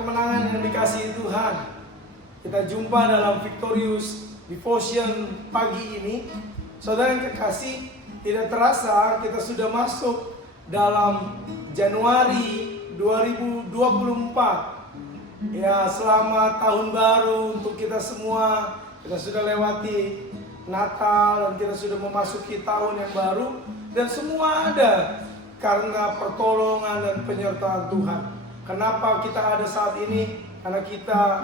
berkemenangan yang dikasihi Tuhan, kita jumpa dalam Victorious Devotion pagi ini. Saudara yang kekasih, tidak terasa kita sudah masuk dalam Januari 2024. Ya, selamat tahun baru untuk kita semua. Kita sudah lewati Natal dan kita sudah memasuki tahun yang baru. Dan semua ada karena pertolongan dan penyertaan Tuhan. Kenapa kita ada saat ini? Karena kita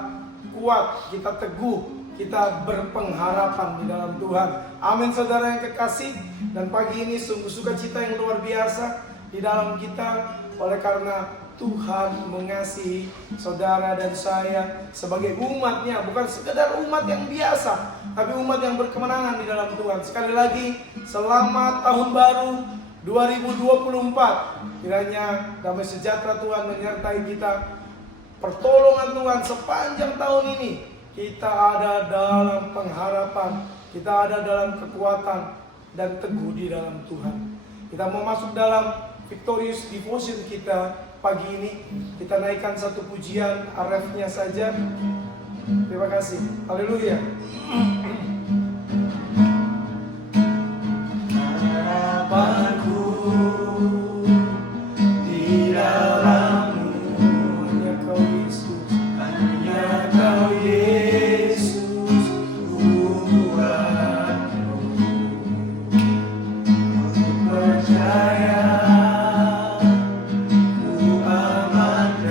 kuat, kita teguh, kita berpengharapan di dalam Tuhan. Amin saudara yang kekasih. Dan pagi ini sungguh sukacita yang luar biasa di dalam kita. Oleh karena Tuhan mengasihi saudara dan saya sebagai umatnya. Bukan sekedar umat yang biasa, tapi umat yang berkemenangan di dalam Tuhan. Sekali lagi, selamat tahun baru 2024. Kiranya damai sejahtera Tuhan menyertai kita. Pertolongan Tuhan sepanjang tahun ini. Kita ada dalam pengharapan, kita ada dalam kekuatan dan teguh di dalam Tuhan. Kita mau masuk dalam Victorious Devotion kita pagi ini. Kita naikkan satu pujian, arefnya saja. Terima kasih. Haleluya. Harapanku di dalam-Mu, hanya Kau Yesus, hanya Kau Yesus, Tuhanku. Ku percaya, ku aman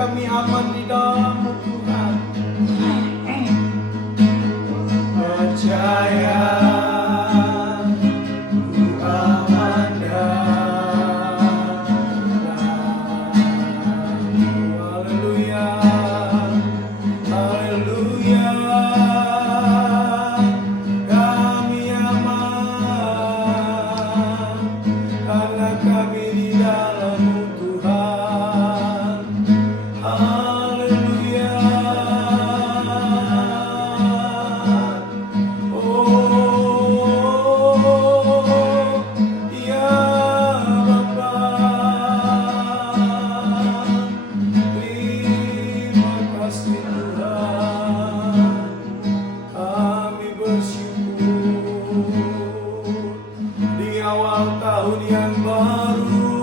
kami aman di dalam-Mu Tuhan. Percaya ku aman dalam-Mu. Haleluya, haleluya. Kami aman karena kami di dalam-Mu Tuhan. Haleluya. Oh ya Bapa, terima kasih Tuhan. Kami bersyukur di awal tahun yang baru.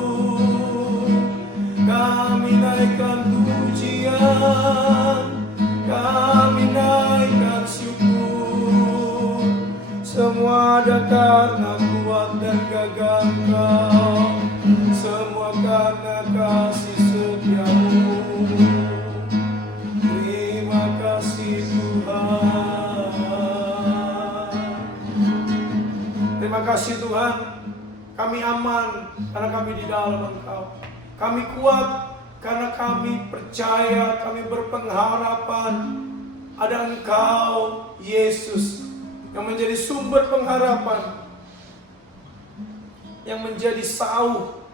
Kami naikkan pujian, kami naikkan syukur. Semua ada karena kuat dan gagah Kau, semua karena kasih setia-Mu. Terima kasih Tuhan. Terima kasih Tuhan. Kami aman karena kami di dalam Engkau. Kami kuat karena kami percaya, kami berpengharapan ada Engkau, Yesus, yang menjadi sumber pengharapan, yang menjadi sauh,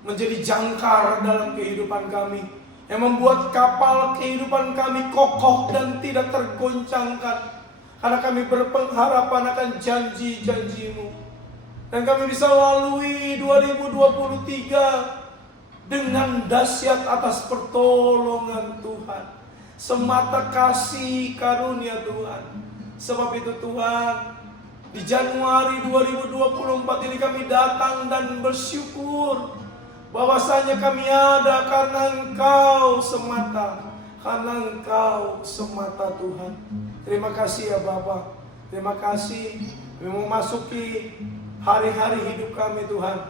menjadi jangkar dalam kehidupan kami, yang membuat kapal kehidupan kami kokoh dan tidak tergoncangkan, karena kami berpengharapan akan janji-janji-Mu. Dan kami bisa lalui 2023 dengan dahsyat atas pertolongan Tuhan, semata kasih karunia Tuhan. Sebab itu Tuhan, di Januari 2024 ini kami datang dan bersyukur bahwasanya kami ada karena Engkau semata, karena Engkau semata Tuhan. Terima kasih ya Bapa. Terima kasih. Kami memasuki hari-hari hidup kami Tuhan.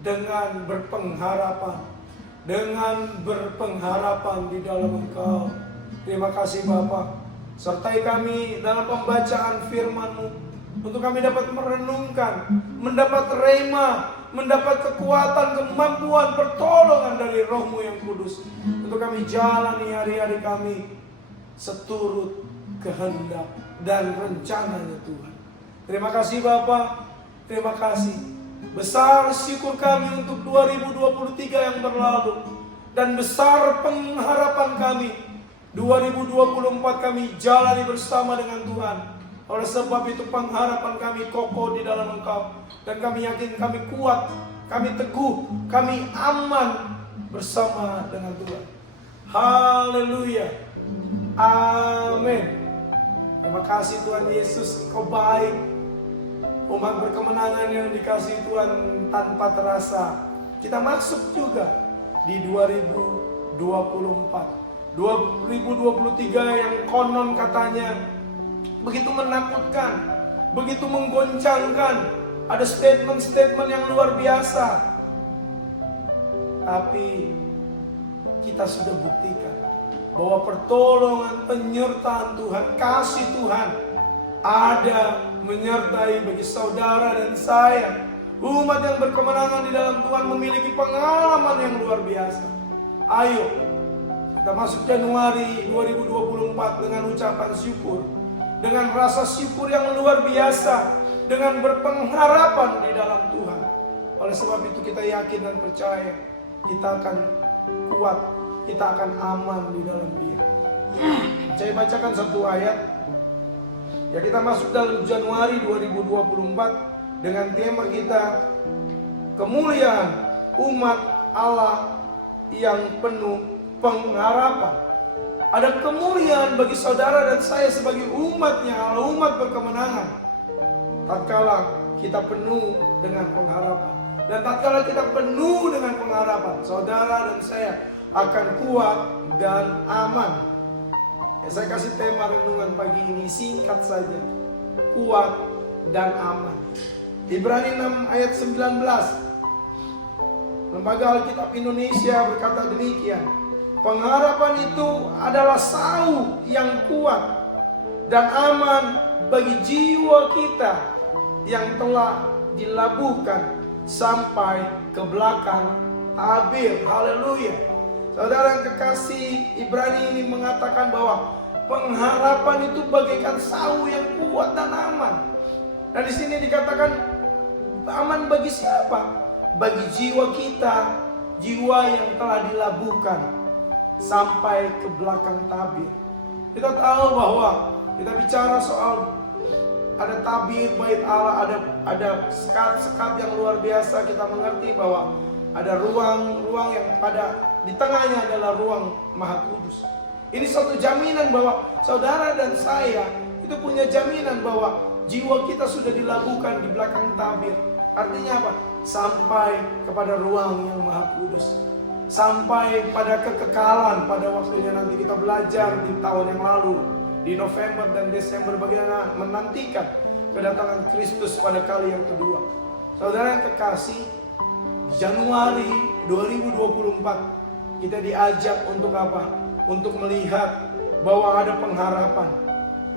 dengan berpengharapan. Dengan berpengharapan di dalam Engkau. Terima kasih Bapa. Sertai kami dalam pembacaan firman-Mu, untuk kami dapat merenungkan, mendapat rema, mendapat kekuatan, kemampuan, pertolongan dari Roh-Mu yang kudus, untuk kami jalani hari-hari kami seturut kehendak dan rencananya Tuhan. Terima kasih Bapa, terima kasih. Besar syukur kami untuk 2023 yang berlalu, dan besar pengharapan kami 2024 kami jalani bersama dengan Tuhan. Oleh sebab itu pengharapan kami kokoh di dalam Engkau, dan kami yakin kami kuat, kami teguh, kami aman bersama dengan Tuhan. Haleluya. Amin. Terima kasih Tuhan Yesus, Engkau baik. Umat berkemenangan yang dikasihi Tuhan tanpa terasa, kita masuk juga di 2024. 2023 yang konon katanya begitu menakutkan, begitu menggoncangkan. Ada statement-statement yang luar biasa. Tapi kita sudah buktikan bahwa pertolongan, penyertaan Tuhan, kasih Tuhan ada menyertai bagi saudara dan saya. Umat yang berkemenangan di dalam Tuhan memiliki pengalaman yang luar biasa. Ayo kita masuk Januari 2024 dengan ucapan syukur, dengan rasa syukur yang luar biasa, dengan berpengharapan di dalam Tuhan. Oleh sebab itu kita yakin dan percaya kita akan kuat, kita akan aman di dalam Dia. Saya bacakan satu ayat. Ya, kita masuk dalam Januari 2024 dengan tema kita kemuliaan umat Allah yang penuh pengharapan. Ada kemuliaan bagi saudara dan saya sebagai umatnya Allah, umat berkemenangan, tatkala kita penuh dengan pengharapan. Dan tatkala kita penuh dengan pengharapan, saudara dan saya akan kuat dan aman. Ya, saya kasih tema renungan pagi ini singkat saja, kuat dan aman. Ibrani 6 ayat 19, Lembaga Alkitab Indonesia berkata demikian: pengharapan itu adalah sauh yang kuat dan aman bagi jiwa kita yang telah dilabuhkan sampai ke belakang tabir. Haleluya. Saudara yang kekasih, Ibrani ini mengatakan bahwa pengharapan itu bagaikan sauh yang kuat dan aman. Dan di sini dikatakan aman bagi siapa? Bagi jiwa kita, jiwa yang telah dilabuhkan sampai ke belakang tabir. Kita tahu bahwa kita bicara soal ada tabir bait Allah, ada sekat-sekat yang luar biasa. Kita mengerti bahwa ada ruang-ruang yang di tengahnya adalah ruang Maha Kudus. Ini suatu jaminan bahwa saudara dan saya itu punya jaminan bahwa jiwa kita sudah dilabuhkan di belakang tabir. Artinya apa? Sampai kepada ruang yang Maha Kudus. Sampai pada kekekalan pada waktunya nanti. Kita belajar di tahun yang lalu, di November dan Desember, bagaimana menantikan kedatangan Kristus pada kali yang kedua. Saudara yang kekasih, Januari 2024 kita diajak untuk apa? Untuk melihat bahwa ada pengharapan,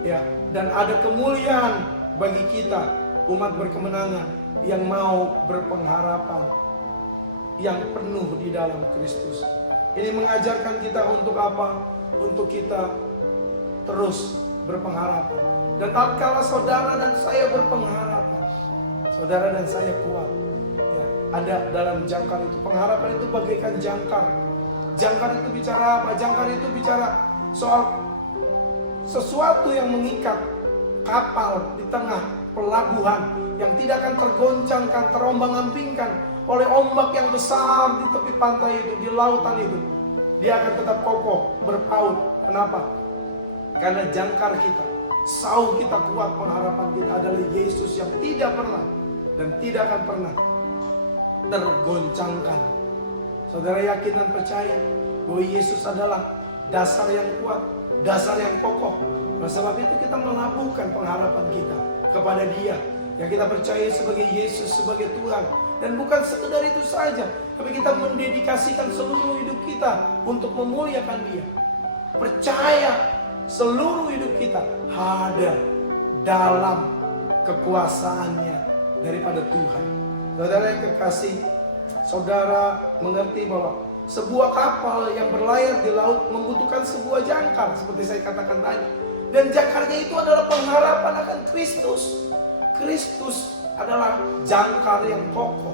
ya, dan ada kemuliaan bagi kita umat berkemenangan yang mau berpengharapan, yang penuh di dalam Kristus. Ini mengajarkan kita untuk apa? Untuk kita terus berpengharapan. Dan tatkala saudara dan saya berpengharapan, saudara dan saya kuat. Ya, ada dalam jangkar itu. Pengharapan itu bagaikan jangkar. Jangkar itu bicara apa? Jangkar itu bicara soal sesuatu yang mengikat kapal di tengah pelabuhan yang tidak akan tergoncangkan, terombang-ambingkan oleh ombak yang besar di tepi pantai itu, di lautan itu. Dia akan tetap kokoh, berpaut. Kenapa? Karena jangkar kita, sauh kita kuat, pengharapan kita adalah Yesus yang tidak pernah dan tidak akan pernah tergoncangkan. Saudara yakin dan percaya bahwa Yesus adalah dasar yang kuat, dasar yang kokoh. Oleh sebab itu kita melabuhkan pengharapan kita kepada Dia yang kita percaya sebagai Yesus, sebagai Tuhan Dan bukan sekedar itu saja, tapi kita mendedikasikan seluruh hidup kita untuk memuliakan Dia. Percaya seluruh hidup kita ada dalam kekuasaannya daripada Tuhan. Saudara yang kekasih, saudara mengerti bahwa sebuah kapal yang berlayar di laut membutuhkan sebuah jangkar, seperti saya katakan tadi. Dan jangkarnya itu adalah pengharapan akan Kristus. Kristus adalah jangkar yang kokoh.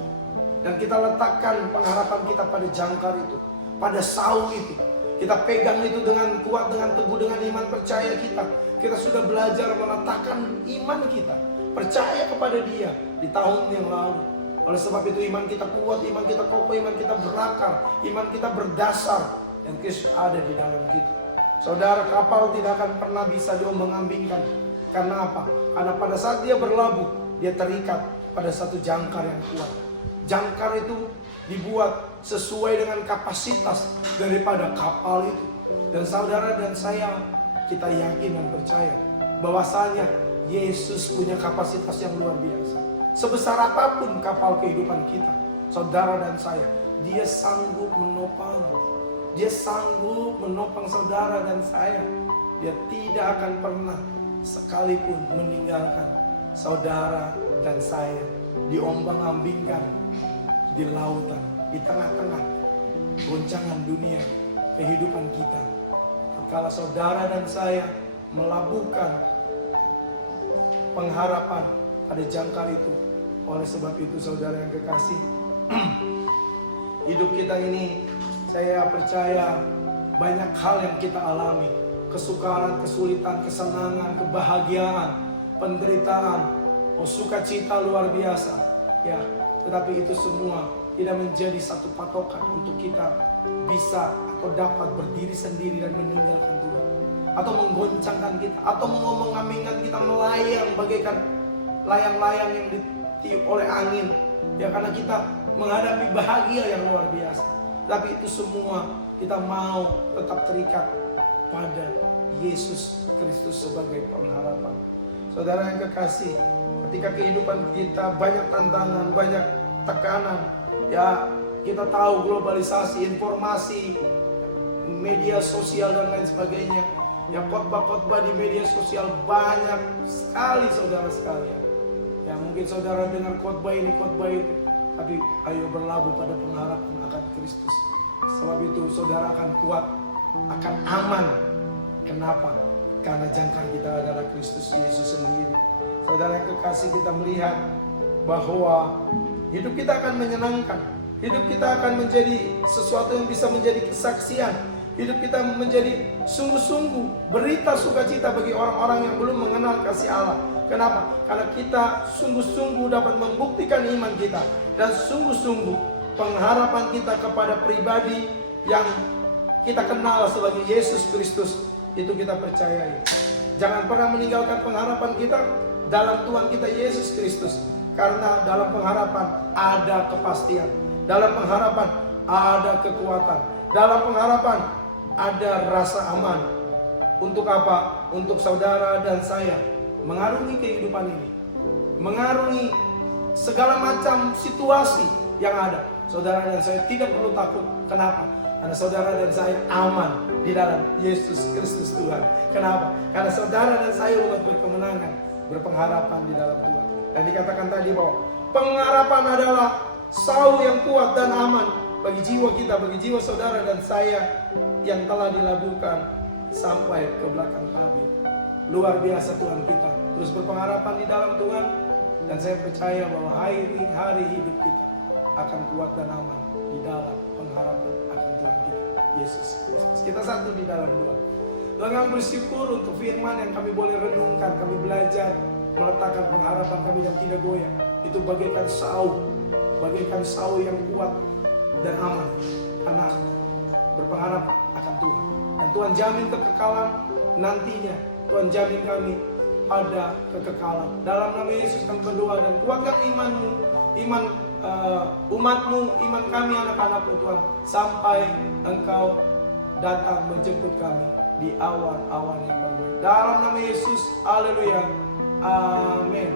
Dan kita letakkan pengharapan kita pada jangkar itu, pada sau itu. Kita pegang itu dengan kuat, dengan teguh, dengan iman percaya kita. Kita sudah belajar meletakkan iman kita, percaya kepada Dia di tahun yang lalu. Oleh sebab itu iman kita kuat, iman kita kokoh, iman kita berakar, iman kita berdasar. Dan Kristus ada di dalam kita. Saudara, kapal tidak akan pernah bisa diombang-ambingkan. Karena apa? Karena pada saat dia berlabuh, dia terikat pada satu jangkar yang kuat. Jangkar itu dibuat sesuai dengan kapasitas daripada kapal itu. Dan saudara dan saya, kita yakin dan percaya bahwasanya Yesus punya kapasitas yang luar biasa. Sebesar apapun kapal kehidupan kita, saudara dan saya, Dia sanggup menopang. Dia sanggup menopang saudara dan saya. Dia tidak akan pernah sekalipun meninggalkan saudara dan saya diombang-ambingkan di lautan, di tengah-tengah goncangan dunia kehidupan kita. Kalau saudara dan saya melabuhkan pengharapan pada jangkar itu, oleh sebab itu saudara yang kekasih, hidup kita ini saya percaya banyak hal yang kita alami. Kesukaran, kesulitan, kesenangan, kebahagiaan, penderitaan, sukacita luar biasa. Ya, tetapi itu semua tidak menjadi satu patokan untuk kita bisa atau dapat berdiri sendiri dan meninggalkan Tuhan, atau menggoncangkan kita, atau mengombang-ambingkan kita melayang bagaikan layang-layang yang ditiup oleh angin. Ya, karena kita menghadapi bahagia yang luar biasa. Tapi itu semua kita mau tetap terikat pada Yesus Kristus sebagai pengharapan. Saudara yang kekasih, ketika kehidupan kita banyak tantangan, banyak tekanan, ya kita tahu globalisasi, informasi, media sosial dan lain sebagainya. Ya, khotbah-khotbah di media sosial banyak sekali saudara sekalian. Ya, mungkin saudara dengar khotbah ini, khotbah itu, tapi ayo berlabuh pada pengharapan akan Kristus. Sebab itu saudara akan kuat, akan aman. Kenapa? Karena jangkar kita adalah Kristus Yesus sendiri. Saudara yang kekasih, kita melihat bahwa hidup kita akan menyenangkan. Hidup kita akan menjadi sesuatu yang bisa menjadi kesaksian. Hidup kita menjadi sungguh-sungguh berita sukacita bagi orang-orang yang belum mengenal kasih Allah. Kenapa? Karena kita sungguh-sungguh dapat membuktikan iman kita. Dan sungguh-sungguh pengharapan kita kepada pribadi yang kita kenal sebagai Yesus Kristus, itu kita percayai. Jangan pernah meninggalkan pengharapan kita dalam Tuhan kita Yesus Kristus. Karena dalam pengharapan ada kepastian. Dalam pengharapan ada kekuatan. Dalam pengharapan ada rasa aman. Untuk apa? Untuk saudara dan saya mengarungi kehidupan ini, mengarungi segala macam situasi yang ada. Saudara dan saya tidak perlu takut. Kenapa? Karena saudara dan saya aman di dalam Yesus Kristus Tuhan. Kenapa? Karena saudara dan saya umat berkemenangan, berpengharapan di dalam Tuhan. Dan dikatakan tadi bahwa pengharapan adalah sau yang kuat dan aman bagi jiwa kita, bagi jiwa saudara dan saya yang telah dilabuhkan sampai ke belakang tabir. Luar biasa Tuhan kita. Terus berpengharapan di dalam Tuhan. Dan saya percaya bahwa hari hidup kita akan kuat dan aman di dalam pengharapan akan Tuhan kita, Yesus Kristus. Kita satu di dalam doa. Tuhan, kami bersyukur untuk firman yang kami boleh renungkan. Kami belajar meletakkan pengharapan kami dan tidak goyah. Itu bagaikan sau yang kuat dan aman. Karena berpengharapan akan Tuhan. Dan Tuhan jamin kekekalan nantinya. Tuhan jamin kami pada kekekalan. Dalam nama Yesus kami berdoa dan kuatkan imanmu, iman umatmu, iman kami anak-anakmu Tuhan, sampai Engkau datang menjemput kami di awan-awan yang baru. Dalam nama Yesus, haleluya, amin.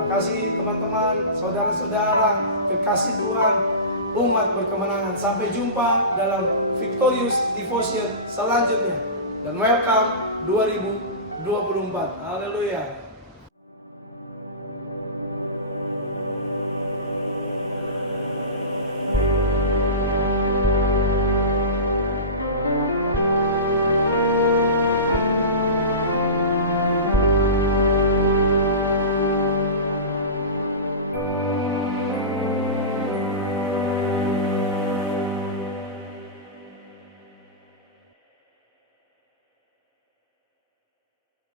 Terima kasih teman-teman, saudara-saudara, kekasih Tuhan, umat berkemenangan. Sampai jumpa dalam Victorious Devotion selanjutnya. Dan welcome 2024. Haleluya.